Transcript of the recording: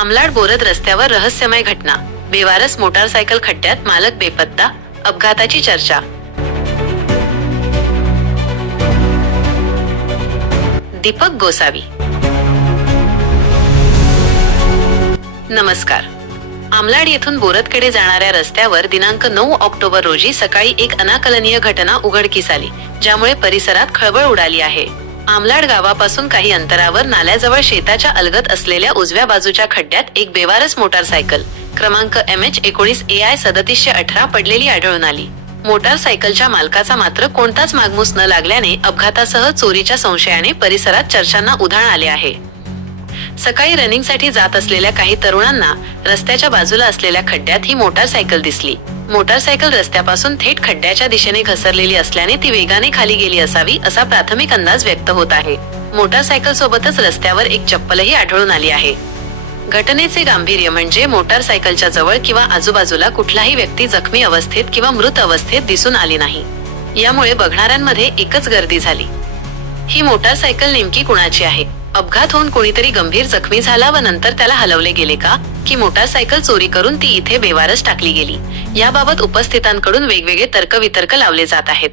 आमलाड बोरद रस्त्यावर रहस्यमय घटना. बेवारस मोटारसायकल खड्ड्यात मालक बेपत्ता अपघाताची चर्चा. दीपक गोसावी. नमस्कार. आमलाड येथून बोरदकडे जाणाऱ्या रस्त्यावर दिनांक नऊ ऑक्टोबर रोजी सकाळी एक अनाकलनीय घटना उघडकीस आली ज्यामुळे परिसरात खळबळ उडाली आहे. आमलाड गावापासून काही अंतरावर नाल्याजवळ शेताच्या अलगत असलेल्या उजव्या बाजूच्या खड्ड्यात एक बेवारस मोटारसायकल. क्रमांक एम एच एकोणीस ए आय सदतीसशे अठरा पडलेली आढळून आली. मोटारसायकलच्या मालकाचा मात्र कोणताच मागमूस न लागल्याने अपघातासह चोरीच्या संशयाने परिसरात चर्चांना उधाण आले आहे. सकाळी रनिंगसाठी जात असलेल्या काही तरुणांना रस्त्याच्या बाजूला असलेल्या खड्ड्यात ही मोटारसायकल दिसली. मोटारसायकल रस्त्यापासून थेट खड्ड्याच्या दिशेने घसरलेली असल्याने ती वेगाने खाली गेली असावी असा प्राथमिक अंदाज व्यक्त होत आहे. मोटारसायकल सोबतच रस्त्यावर एक चप्पलही आढळून आली आहे. घटनेचे गांभीर्य म्हणजे मोटारसायकलच्या जवळ किंवा आजूबाजूला कुठलाही व्यक्ती जखमी अवस्थेत किंवा मृत अवस्थेत दिसून आली नाही. यामुळे बघणाऱ्यांमध्ये एकच गर्दी झाली. ही मोटारसायकल नेमकी कुणाची आहे? अपघात होऊन कोणीतरी गंभीर जखमी झाला व नंतर त्याला हलवले गेले का? की मोटारसायकल चोरी करून ती इथे बेवारस टाकली गेली? याबाबत उपस्थितांकडून वेगवेगळे तर्कवितर्क लावले जात आहेत.